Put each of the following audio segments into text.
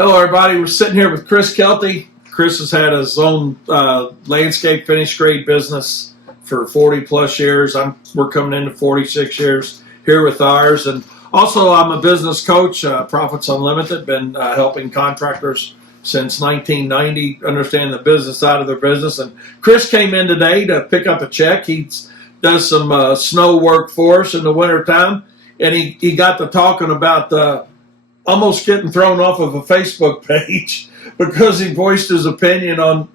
Hello, everybody. We're sitting here with Chris Kelty. Chris has had his own landscape finish grade business for 40 plus years. We're coming into 46 years here with ours. And also, I'm a business coach, Profits Unlimited, been helping contractors since 1990 understand the business side of their business. And Chris came in today to pick up a check. He does some snow work for us in the wintertime. And he got to talking about almost getting thrown off of a Facebook page because he voiced his opinion on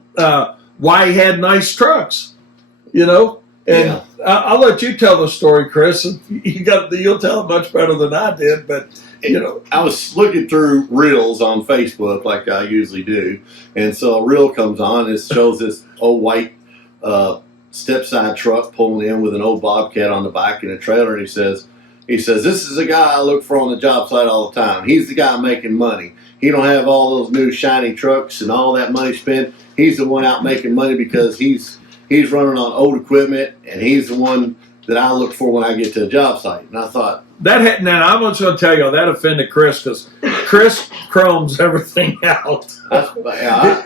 why he had nice trucks, you know. And yeah. I'll let you tell the story, Chris. You'll tell it much better than I did, but you know. I was looking through reels on Facebook like I usually do, and so a reel comes on. It shows this old white step-side truck pulling in with an old Bobcat on the back and a trailer, and he says, this is a guy I look for on the job site all the time. He's the guy making money. He don't have all those new shiny trucks and all that money spent. He's the one out making money because he's running on old equipment, and he's the one that I look for when I get to a job site. And I thought now I'm just going to tell you that offended Chris because Chris chromes everything out.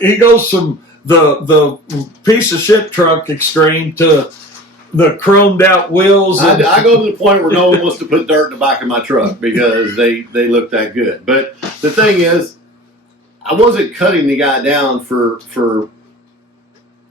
He goes from the piece of shit truck extreme to the chromed out wheels. I go to the point where no one wants to put dirt in the back of my truck because they look that good. But the thing is, I wasn't cutting the guy down for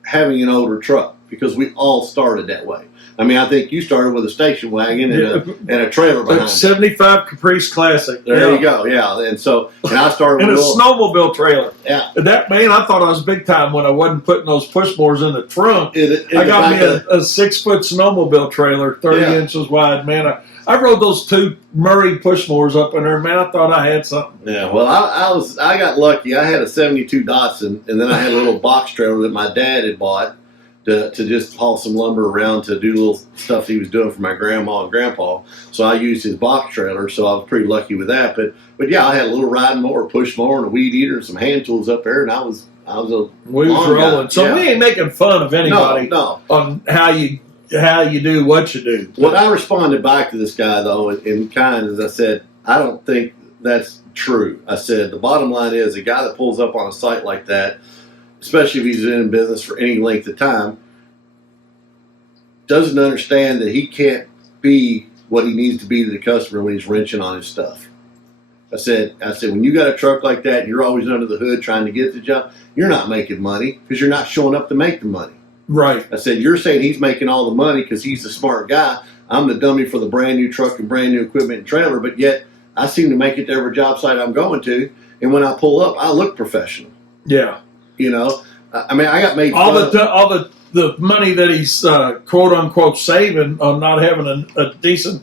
having an older truck because we all started that way. I mean, I think you started with a station wagon and a trailer behind it. 75 Caprice Classic. There you go, yeah. And I started with a snowmobile trailer. Yeah. That, man, I thought I was big time when I wasn't putting those push motors in the trunk. I got me a 6-foot snowmobile trailer, 30 inches wide. Man, I rode those two Murray push motors up in there. Man, I thought I had something. Yeah, well, I got lucky. I had a 72 Datsun, and then I had a little box trailer that my dad had bought to just haul some lumber around to do little stuff he was doing for my grandma and grandpa. So I used his box trailer, so I was pretty lucky with that. But yeah, I had a little riding mower, push mower, and a weed eater, and some hand tools up there, and I was we was rolling. Guy. So we ain't making fun of anybody on how you do what you do. What I responded back to this guy though, in kind, is I said, I don't think that's true. I said the bottom line is a guy that pulls up on a site like that, especially if he's in business for any length of time, doesn't understand that he can't be what he needs to be to the customer when he's wrenching on his stuff. I said, when you got a truck like that and you're always under the hood trying to get the job, you're not making money because you're not showing up to make the money. Right. I said, you're saying he's making all the money because he's the smart guy. I'm the dummy for the brand new truck and brand new equipment and trailer, but yet I seem to make it to every job site I'm going to, and when I pull up, I look professional. Yeah. You know, I mean, I got made all the money that he's quote unquote saving on not having a decent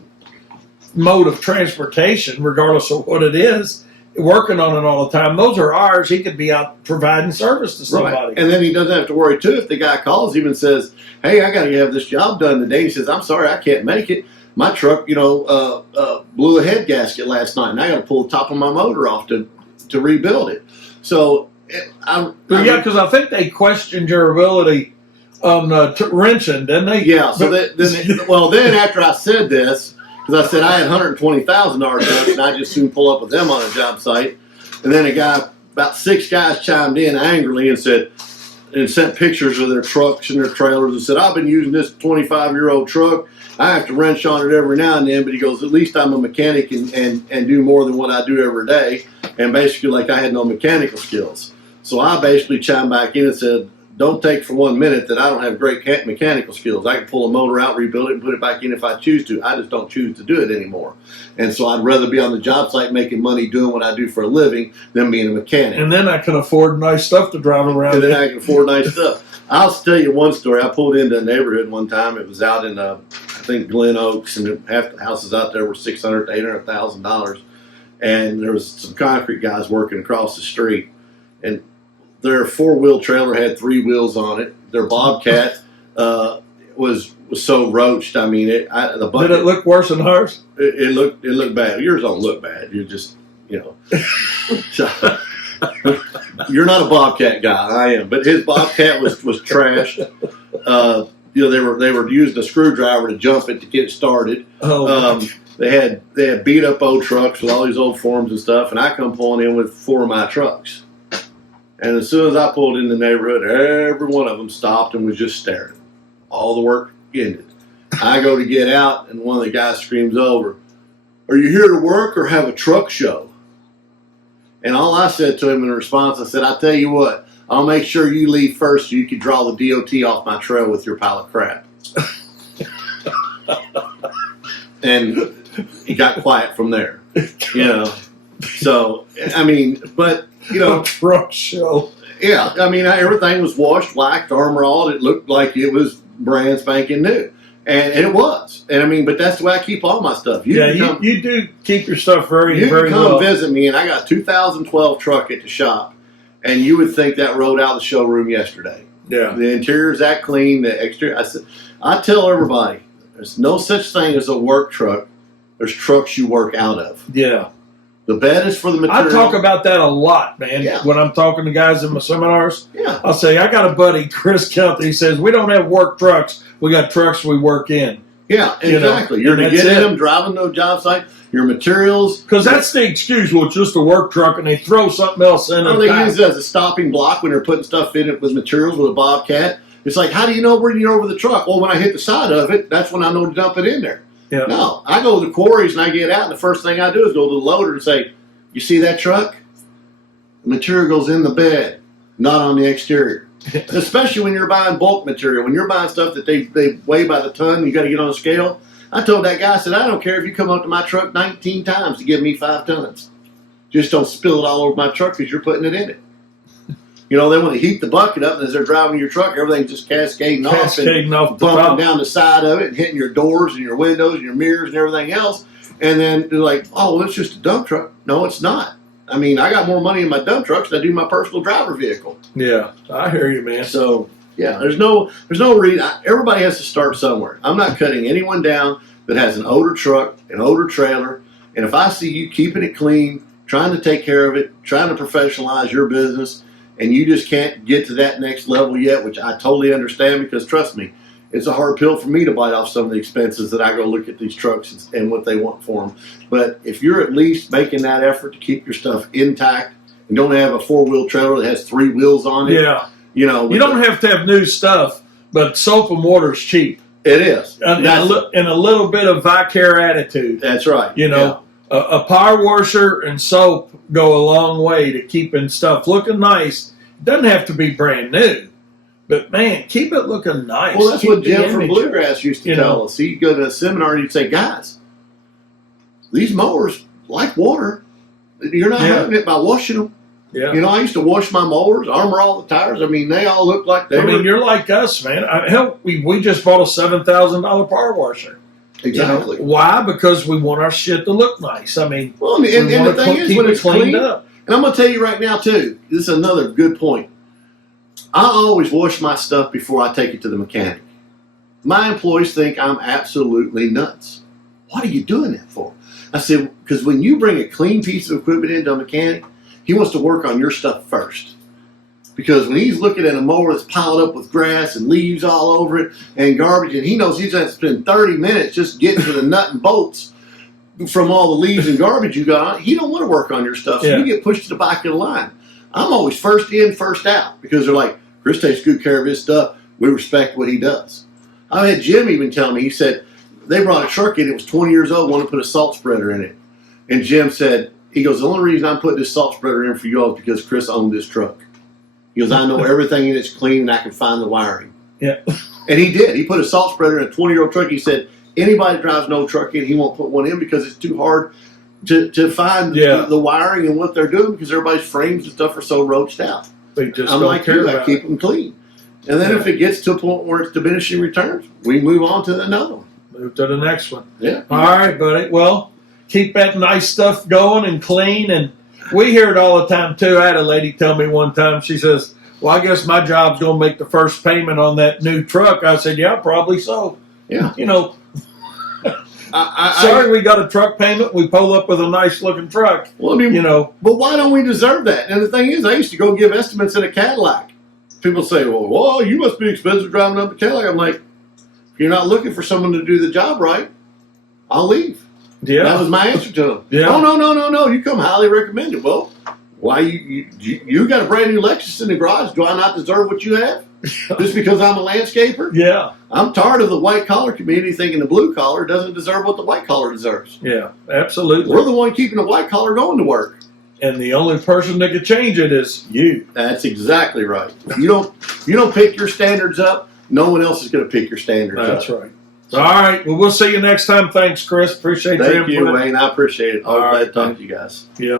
mode of transportation, regardless of what it is, working on it all the time. Those are ours. He could be out providing service to somebody. Right. And then he doesn't have to worry too if the guy calls him and says, "Hey, I got to have this job done today." He says, "I'm sorry, I can't make it. My truck, blew a head gasket last night, and I got to pull the top of my motor off to rebuild it." So. Because I think they questioned your ability on wrenching, didn't they? Yeah. So then after I said this, because I said I had $120,000 trucks, and I just soon pull up with them on a job site, and then about 6 guys chimed in angrily and sent pictures of their trucks and their trailers and said, "I've been using this 25-year-old truck. I have to wrench on it every now and then," but he goes, "At least I'm a mechanic and do more than what I do every day." And basically, like I had no mechanical skills. So I basically chimed back in and said, "Don't take for 1 minute that I don't have great mechanical skills. I can pull a motor out, rebuild it, and put it back in if I choose to. I just don't choose to do it anymore. And so I'd rather be on the job site making money doing what I do for a living than being a mechanic." And then I can afford nice stuff to drive around. And then I can afford nice stuff. I'll tell you one story. I pulled into a neighborhood one time. It was out in, I think, Glen Oaks, and half the houses out there were $600,000 to $800,000. And there was some concrete guys working across the street. And their 4-wheel trailer had 3 wheels on it. Their Bobcat was so roached. I mean, did it look worse than ours? It looked bad. Yours don't look bad. You're just, you're not a Bobcat guy. I am, but his Bobcat was trashed. They were using a screwdriver to jump it to get it started. they had beat up old trucks with all these old forms and stuff, and I come pulling in with 4 of my trucks. And as soon as I pulled in the neighborhood, every one of them stopped and was just staring. All the work ended. I go to get out, and one of the guys screams over, "Are you here to work or have a truck show?" And all I said to him in response, I said, "I'll tell you what, I'll make sure you leave first so you can draw the DOT off my trail with your pile of crap." And he got quiet from there, you know. So, I mean, but, you know. Truck show. Yeah, I mean, everything was washed, waxed, armor all. It looked like it was brand spanking new. And it was. And I mean, but that's the way I keep all my stuff. You do keep your stuff very, you very come well. visit me, and I got a 2012 truck at the shop, and you would think that rode out of the showroom yesterday. Yeah. The interior's that clean, the exterior. I tell everybody, there's no such thing as a work truck. There's trucks you work out of. Yeah. The bed is for the material. I talk about that a lot, man. Yeah. When I'm talking to guys in my seminars, Yeah. I'll say, I got a buddy, Chris Kelty. He says, we don't have work trucks. We got trucks we work in. Yeah, exactly. You know, You're to get in them, driving to a job site, your materials. Because that's the excuse. Well, it's just a work truck, and they throw something else in Well, it. they use it as a stopping block when they're putting stuff in it with materials with a bobcat. It's like, how do you know when you're over the truck? Well, when I hit the side of it, that's when I know to dump it in there. Yeah. No, I go to the quarries and I get out, and the first thing I do is go to the loader and say, "You see that truck? The material goes in the bed, not on the exterior." Especially when you're buying bulk material. When you're buying stuff that they weigh by the ton, you got to get on a scale. I told that guy, I said, "I don't care if you come up to my truck 19 times to give me 5 tons. Just don't spill it all over my truck because you're putting it in it." You know, then when they heat the bucket up, and as they're driving your truck, everything's just cascading off the bumping top. down the side of it and hitting your doors and your windows and your mirrors and everything else. And then they're like, "Oh, well, it's just a dump truck." No, it's not. I mean, I got more money in my dump trucks than I do my personal driver vehicle. Yeah, I hear you, man. So, yeah, there's no reason. Everybody has to start somewhere. I'm not cutting anyone down that has an older truck, an older trailer. And if I see you keeping it clean, trying to take care of it, trying to professionalize your business, and you just can't get to that next level yet, which I totally understand, because trust me, it's a hard pill for me to bite off some of the expenses that I go look at these trucks and what they want for them. But if you're at least making that effort to keep your stuff intact and don't have a 4-wheel trailer that has 3 wheels on it, Yeah. you know, You don't have to have new stuff, but soap and water is cheap. it is. And a little bit of Vicare attitude. That's right. You know, a power washer and soap go a long way to keeping stuff looking nice. It doesn't have to be brand new, but man, keep it looking nice. Well, that's Keep what the Jim from image Bluegrass used to tell us. He'd go to a seminar and he'd say, "Guys, these mowers like water. You're not hurting it by washing them." Yeah. You know, I used to wash my mowers, armor all the tires. I mean, they all look like they were. you're like us, man. Hell, we just bought a $7,000 power washer. Exactly. You know, why? Because we want our shit to look nice. I mean, Well, and the thing is, keep when it it's clean, up. and I'm going to tell you right now, too, this is another good point. I always wash my stuff before I take it to the mechanic. My employees think I'm absolutely nuts. What are you doing that for? I said, because when you bring a clean piece of equipment into a mechanic, he wants to work on your stuff first. Because when he's looking at a mower that's piled up with grass and leaves all over it and garbage, and he knows he's going to spend 30 minutes just getting to the nut and bolts from all the leaves and garbage you got on, he don't want to work on your stuff. So you get pushed to the back of the line. I'm always first in, first out, because they're like, "Chris takes good care of his stuff. We respect what he does." I had Jim even tell me, he said, they brought a truck in, it was 20 years old, wanted to put a salt spreader in it. And Jim said, he goes, "The only reason I'm putting this salt spreader in for you all is because Chris owned this truck." He goes, "I know everything in it's clean and I can find the wiring." Yeah. And he did. He put a salt spreader in a 20-year-old truck. He said, anybody drives an old truck in, he won't put one in because it's too hard to find the wiring and what they're doing, because everybody's frames and stuff are so roached out. They just I'm don't like care you, about I keep them clean. And then if it gets to a point where it's diminishing returns, we move on to another one. Move to the next one. Yeah. All right, buddy. Well, keep that nice stuff going and clean. And we hear it all the time, too. I had a lady tell me one time, she says, "Well, I guess my job's going to make the first payment on that new truck." I said, "Yeah, probably so." Yeah. You know, sorry we got a truck payment. We pull up with a nice looking truck. Well, I mean, you know. But why don't we deserve that? And the thing is, I used to go give estimates in a Cadillac. People say, well, you must be expensive driving up a Cadillac. I'm like, if you're not looking for someone to do the job right, I'll leave. Yeah. That was my answer to him. Yeah. Oh, no. You come highly recommended. Well, why you got a brand new Lexus in the garage? Do I not deserve what you have? Just because I'm a landscaper? Yeah. I'm tired of the white collar community thinking the blue collar doesn't deserve what the white collar deserves. Yeah. Absolutely. We're the one keeping the white collar going to work. And the only person that could change it is you. That's exactly right. If you don't pick your standards up, no one else is going to pick your standards up. That's right. All right. Well, we'll see you next time. Thanks, Chris. Appreciate your Thank you, input. Wayne. I appreciate it. All Always glad right. to talk to you guys. Yeah.